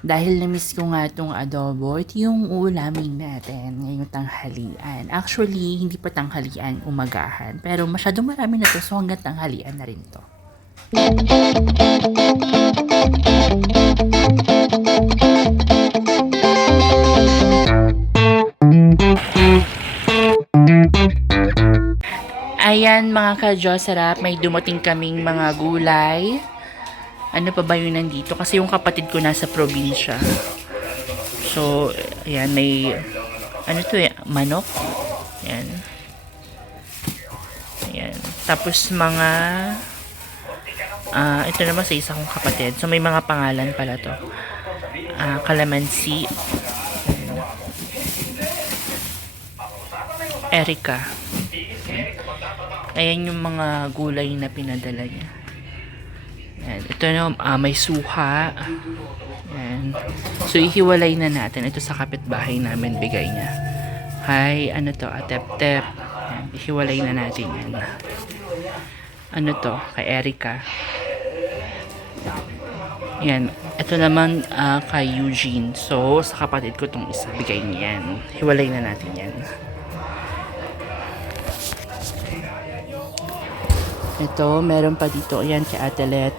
Dahil na-miss ko nga itong adobo, ito yung uulamin natin ngayong tanghalian. Actually, hindi pa tanghalian, umagahan. Pero masyadong marami na to, so hanggang tanghalian na rin to. Ayan mga ka-Diyos, sarap. May dumating kaming mga gulay. Ano pa ba yun nandito? Kasi yung kapatid ko nasa probinsya. So, ayan, may, ano to eh, manok. Ayan. Ayan. Tapos mga, ito naman sa isa kong kapatid. So, may mga pangalan pala to. Calamansi. Erica. Ayan yung mga gulay na pinadala niya. Ayan. Ito na, may suha. Ayan. So, ihiwalay na natin. Ito sa kapitbahay namin bigay niya. Hi, ano to? Atep-tep. Ayan. Ihiwalay na natin yan. Ano to? Kay Erica. Ayan. Ito naman kay Eugene. So, sa kapatid ko itong isa. Bigay niya yan. Hiwalay na natin yan. Ito, meron pa dito. Ayan, kay Atelet.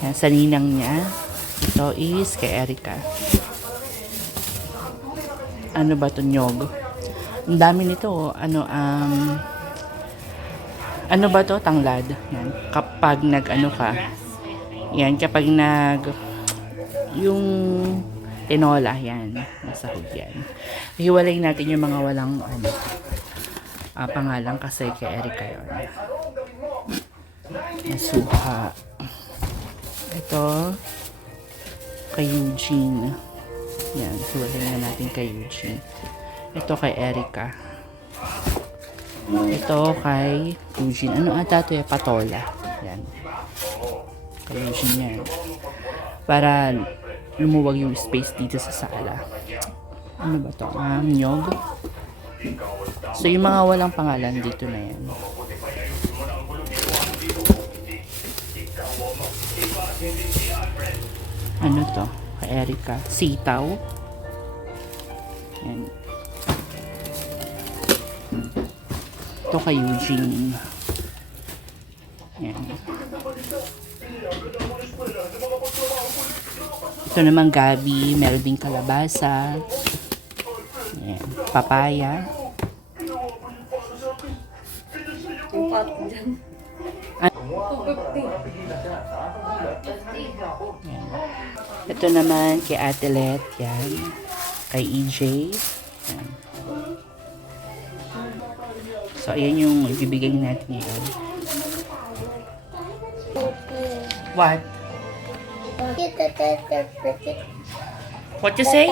Ayan, sa ninang niya. Ito is kay Erica. Ano ba ito? Nyog. Ang dami nito. Ano ba to? Tanglad. Yan. Kapag nag-ano ka. Yan. Kapag yung tinola. Yan. Nasa hug yan. Hiwalay natin yung mga walang pangalan kasi kay Erica yun. Nasuha. Ito kay Eugene. Yan, hiwalay na natin kay Eugene. Ito kay Erica. Ito kay Eugene. Ano ata ito? Patola. Yan. Kay Eugene yan. Para lumuwag yung space dito sa sala. Ano ba ito? Nyog. So, yung mga walang pangalan dito na yan. Ano to? Kay Erica. Sitaw. Yan. Ito kay Eugene. Yan. Ito naman gabi. Meron din kalabasa. Yan. Papaya. Yan. Ito naman kay Atelet. Yan. Kay EJ. Yan. So, ayan yung ibibigay natin ngayon. What? What you say?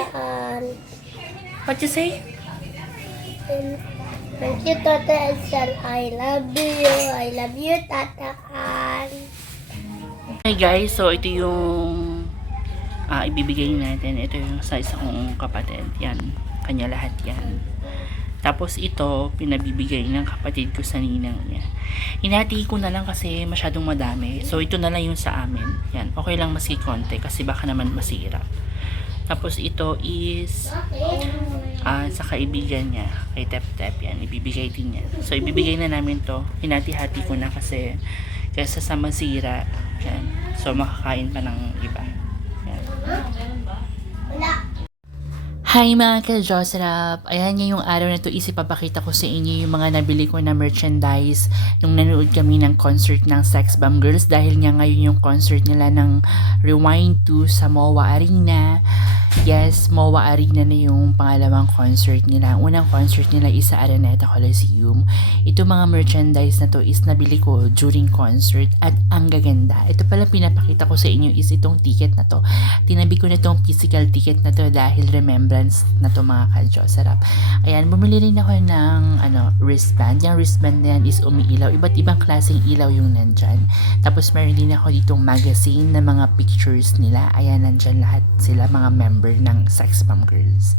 What you say? Thank you, Tata Ansel. I love you. I love you, Tata Ann. Hi guys, so ito yung ibibigay natin. Ito yung sa isa kong kapatid. Yan, kanya lahat yan. Tapos ito, pinabibigay ng kapatid ko sa ninang niya. Hinati ko na lang kasi masyadong madami. So ito na lang yung sa amin. Yan, okay lang maski konti kasi baka naman masira. Tapos ito is sa kaibigan niya, kay Tep-Tep, yan, ibibigay din niya. So, ibibigay na namin to. Hinati-hati ko na kasi kaysa sa masira, yan. So, makakain pa ng iba. Yan. Hi mga ka-Josrap! Ayan nga yung araw na to isipapakita ko sa inyo yung mga nabili ko na merchandise nung nanood kami ng concert ng Sex Bomb Girls dahil nga ngayon yung concert nila ng Rewind 2 sa MOA Arena. Yes, MOA Arena na yung pangalawang concert nila. Unang concert nila is sa Araneta Coliseum. Ito mga merchandise na to is nabili ko during concert at ang gaganda. Ito pala pinapakita ko sa inyo is itong ticket na to. Tinabi ko na itong physical ticket na to dahil remembrance na to mga ka-Josarap. Ayan, bumili rin ako ng wristband. Yung wristband na yan is umiilaw. Iba't ibang klaseng ilaw yung nandyan. Tapos meron din ako ditong magazine na mga pictures nila. Ayan, nandyan lahat sila mga members member ng Sex Bomb Girls.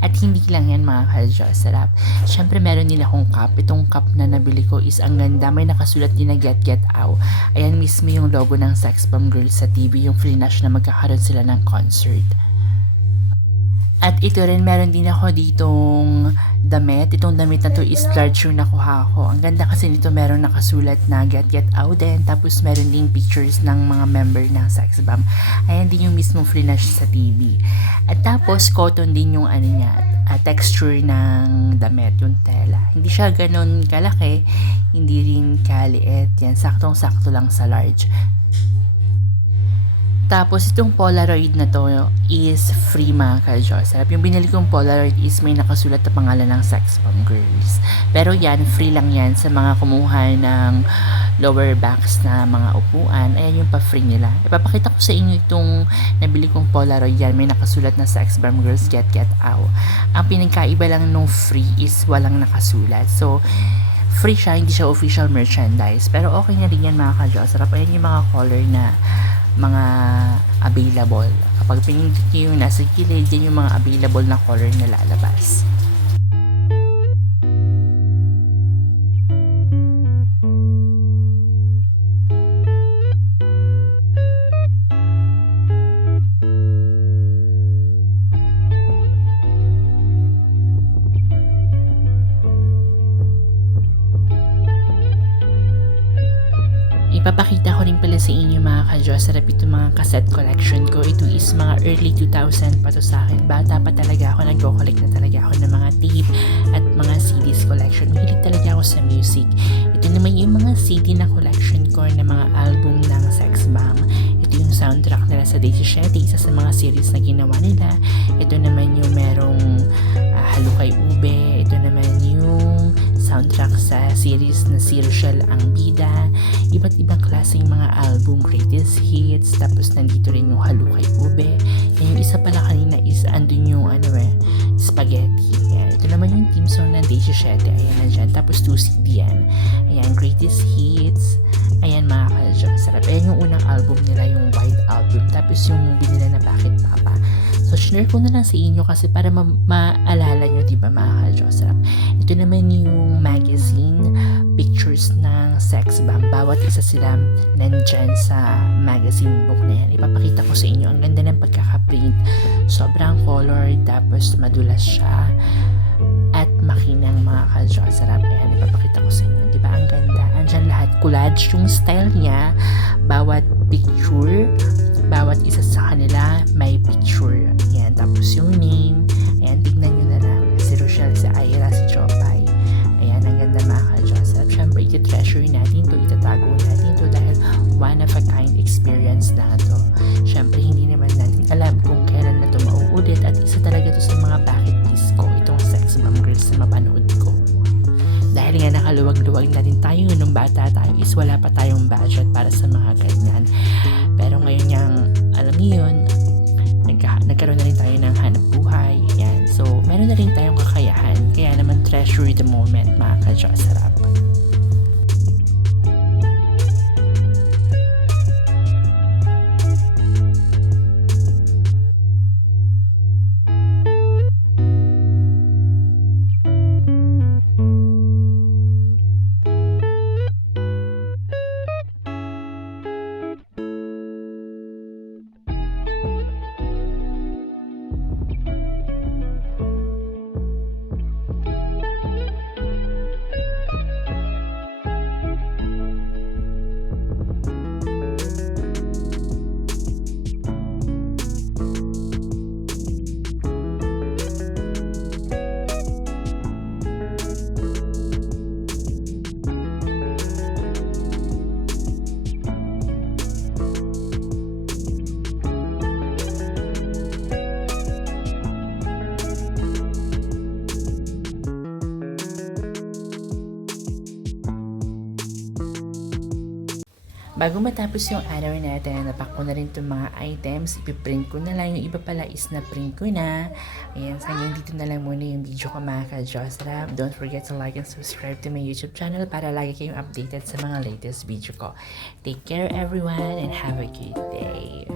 At hindi lang yan mga ka-Diyos Sarap. Siyempre meron din akong cup. Itong cup na nabili ko is ang ganda. May nakasulat din na Get Out. Ayan mismo yung logo ng Sex Bomb Girls sa TV, yung flash na magkakaroon sila ng concert. At ito rin, meron din ako ditong damit. Itong damit na to is large yung nakuha ko. Ang ganda kasi nito, meron nakasulat na Get Out din. Tapos meron din pictures ng mga member ng Sex Bomb. Ayan din yung mismong flash sa TV. At tapos, cotton din yung ano niya, texture ng damit, yung tela. Hindi siya ganun kalaki, hindi rin kaliit. Yan, saktong-sakto lang sa large. Tapos, itong Polaroid na to is free mga ka-Diyos Sarap. Yung binili kong Polaroid is may nakasulat na pangalan ng Sex Bomb Girls. Pero yan, free lang yan sa mga kumuha ng lower backs na mga upuan. Ayan yung pa-free nila. Ipapakita ko sa inyo itong nabili kong Polaroid. Yan, may nakasulat na Sex Bomb Girls Get Out. Ang pinagkaiba lang nung free is walang nakasulat. So, free siya, hindi siya official merchandise. Pero okay na rin yan mga ka-Diyos Sarap. Ayan yung mga color na mga available. Kapag pinindot nyo yung nasa gilid, yan yung mga available na color na lalabas. Ipapakita ko rin pala sa inyo mga ka-Diyos Sarap itong mga cassette collection ko. Ito is mga early 2000 pa to sa akin. Bata pa talaga ako, nagko-collect na talaga ako ng mga tape at mga CDs collection. Mahilig talaga ako sa music. Ito naman yung mga CD na collection ko na mga album ng Sex Bomb. Ito yung soundtrack nila sa Day 17, isa sa mga series na ginawa nila. Ito naman yung merong Halukay Ube. Ito naman yung soundtrack sa series na si Rochelle ang Bida. Iba't ibang klaseng mga album, greatest hits, tapos nandito rin yung Halukay Ube. Yan yung isa pala kanina is andun yung spaghetti. Yan. Ito naman yung team song ng Day 17. Ayan nandyan. Tapos 2 CD yan. Ayan, greatest hits. Ayan mga ka-Diyos Sarap. Ayan yung unang album nila, yung White Album. Tapos yung movie nila na Bakit Papa. So, share ko na lang sa inyo kasi para maalala nyo, diba mga ka-Diyos Sarap. Ito naman yung magazine, pictures ng Sex Bomb. Bawat isa sila nandyan sa magazine book na yan. Ipapakita ko sa inyo. Ang ganda ng pagkakaprint. Sobrang colored, tapos madulas siya. At makinang mga ka-Diyos Sarap. Ayan, ipapakita ko sa inyo. Diba? Ang ganda. Andyan lahat. Collage yung style niya. Bawat picture, bawat isa sa kanila may picture. Ayan, tapos yung name. Ayan, tignan nyo na lang. Si Rochelle, si Ira, si Chopay. Ayan, ang ganda mga ka-Diyos Sarap. Siyempre, iti-treasure natin to, itatago natin to dahil one of a kind experience na to. Siyempre, hindi naman natin alam kung kailan na to mauulit at isa talaga to sa mga bucket list ko, itong Sex Bomb Girls na mapanood ko. Dahil nga nakaluwag-luwag na rin tayo nung bata tayo is wala pa tayong budget para sa mga ganyan. Pero ngayon yung, alam niyo yun, nagkaroon na rin tayo ng hanap buhay. Yan. So, meron na rin tayong kakayahan. Kaya naman treasure the moment mga ka-Diyos Sarap. Bago matapos yung araw natin, napak ko na rin itong mga items. Ipiprint ko na lang. Yung iba pala is na-print ko na. Ayan, hanggang dito na lang muna yung video ko mga ka-Diyos Sarap. Don't forget to like and subscribe to my YouTube channel para lagi kayong updated sa mga latest video ko. Take care everyone and have a good day.